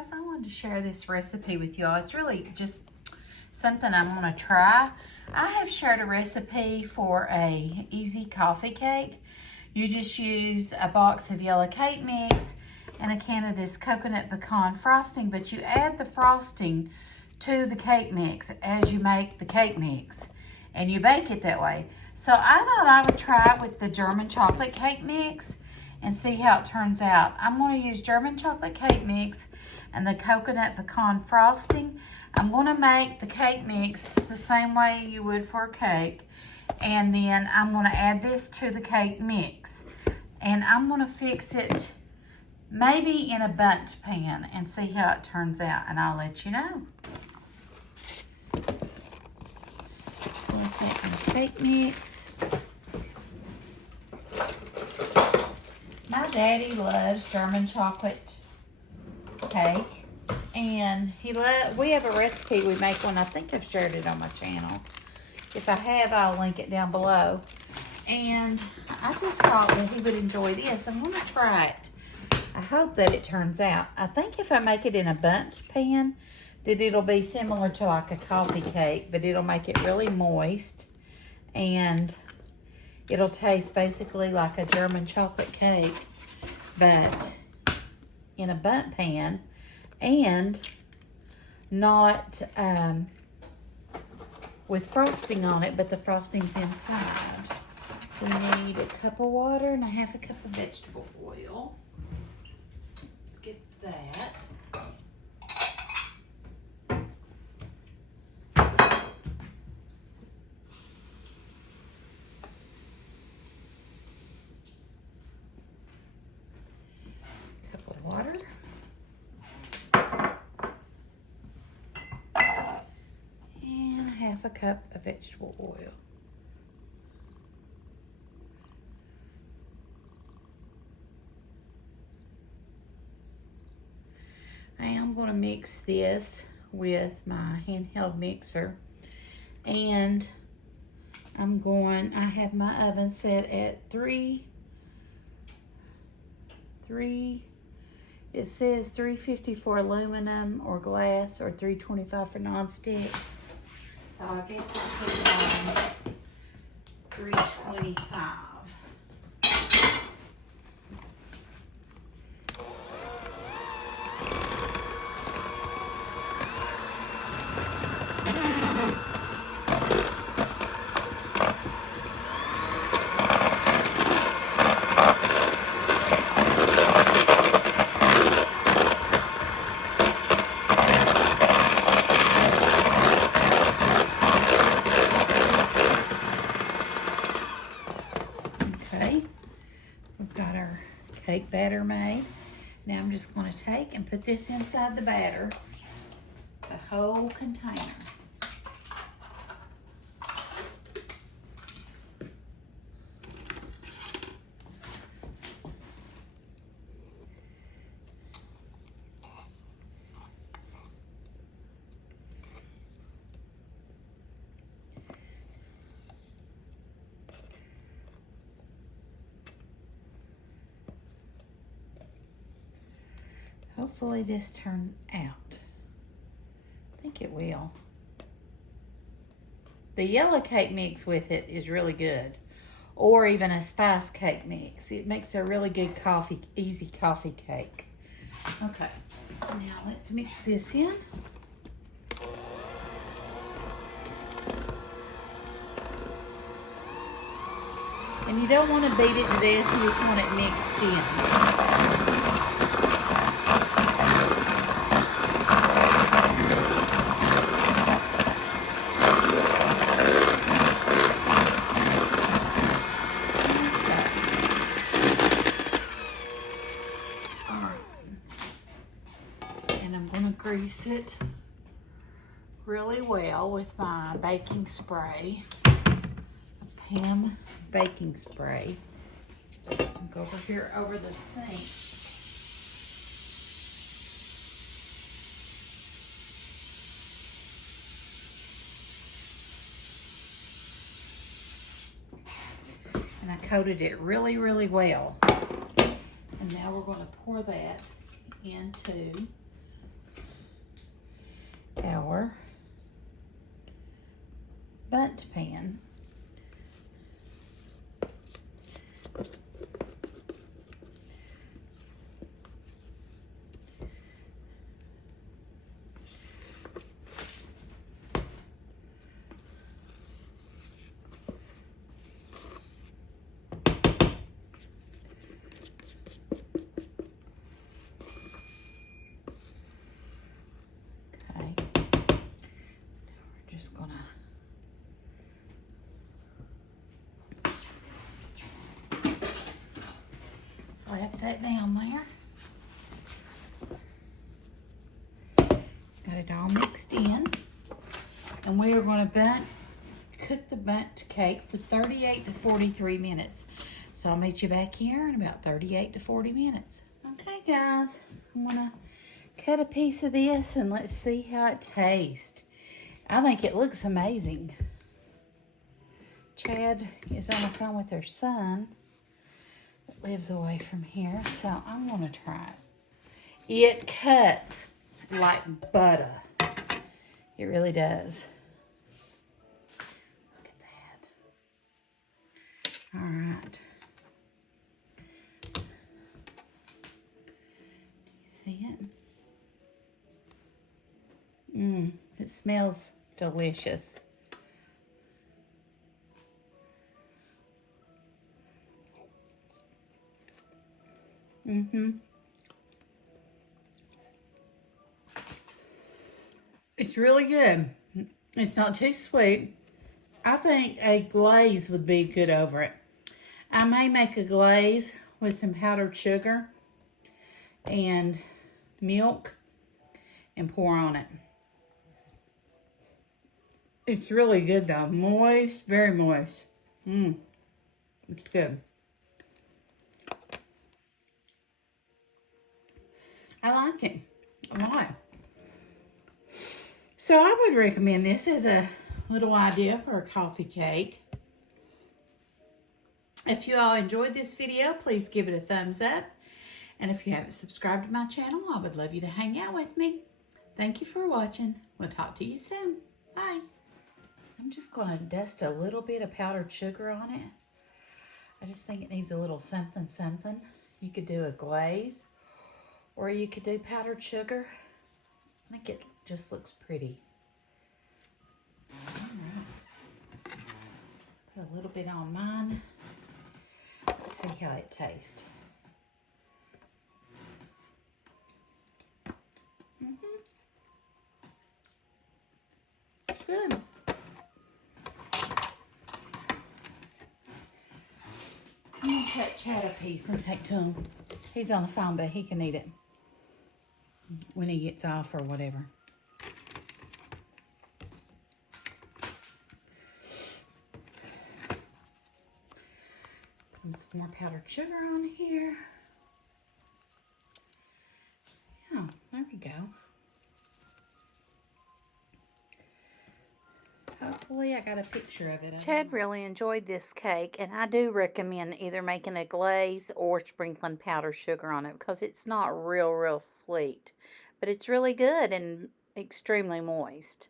guys, I wanted to share this recipe with y'all. It's really just something I'm going to try. I have shared a recipe for a easy coffee cake. You just use a box of yellow cake mix and a can of this coconut pecan frosting, but you add the frosting to the cake mix as you make the cake mix, and you bake it that way. So I thought I would try it with the German chocolate cake mix and see how it turns out. I'm going to use German chocolate cake mix and the coconut pecan frosting. I'm going to make the cake mix the same way you would for a cake, and then I'm going to add this to the cake mix, and I'm going to fix it maybe in a bundt pan and see how it turns out, and I'll let you know. Just going to take my cake mix. My daddy loves German chocolate cake, and we have a recipe we make one. I think I've shared it on my channel. If I have, I'll link it down below. And I just thought that he would enjoy this. I'm going to try it. I hope that it turns out. I think if I make it in a bundt pan, that it'll be similar to like a coffee cake, but it'll make it really moist, and it'll taste basically like a German chocolate cake, but in a bundt pan, and not with frosting on it, but the frosting's inside. We need a cup of water and a half a cup of vegetable oil. Let's get that. Water. And a half a cup of vegetable oil. I am going to mix this with my handheld mixer, and I have my oven set at 3. It says 350 for aluminum or glass, or 325 for nonstick. So I guess I'll put it on 325. We've got our cake batter made. Now I'm just going to take and put this inside the batter, the whole container. Hopefully this turns out. I think it will. The yellow cake mix with it is really good, or even a spice cake mix. It makes a really good easy coffee cake. Okay, now let's mix this in. And you don't want to beat it to death, you just want it mixed in. Grease it really well with my baking spray, Pam baking spray. Go over here over the sink. And I coated it really, really well. And now we're going to pour that into bundt pan. Just gonna wrap that down there. Got it all mixed in. And we are going to cook the bundt cake for 38 to 43 minutes. So I'll meet you back here in about 38 to 40 minutes. Okay, guys, I'm going to cut a piece of this and let's see how it tastes. I think it looks amazing. Chad is on the phone with her son that lives away from here, so I'm going to try it. It cuts like butter. It really does. Look at that. All right. You see it? It smells delicious. It's really good. It's not too sweet. I think a glaze would be good over it. I may make a glaze with some powdered sugar and milk and pour on it. It's really good though. Moist, very moist. It's good. I like it a lot. So I would recommend this as a little idea for a coffee cake. If you all enjoyed this video, please give it a thumbs up. And if you haven't subscribed to my channel, I would love you to hang out with me. Thank you for watching. We'll talk to you soon. Bye. I'm just going to dust a little bit of powdered sugar on it. I just think it needs a little something, something. You could do a glaze, or you could do powdered sugar. I think it just looks pretty. All right. Put a little bit on mine. Let's see how it tastes. Good. I'm going to cut Chad a piece and take to him. He's on the phone, but he can eat it when he gets off or whatever. Put some more powdered sugar on here. Yeah, there we go. Hopefully I got a picture of it. Chad really enjoyed this cake, and I do recommend either making a glaze or sprinkling powdered sugar on it because it's not real sweet. But it's really good and extremely moist.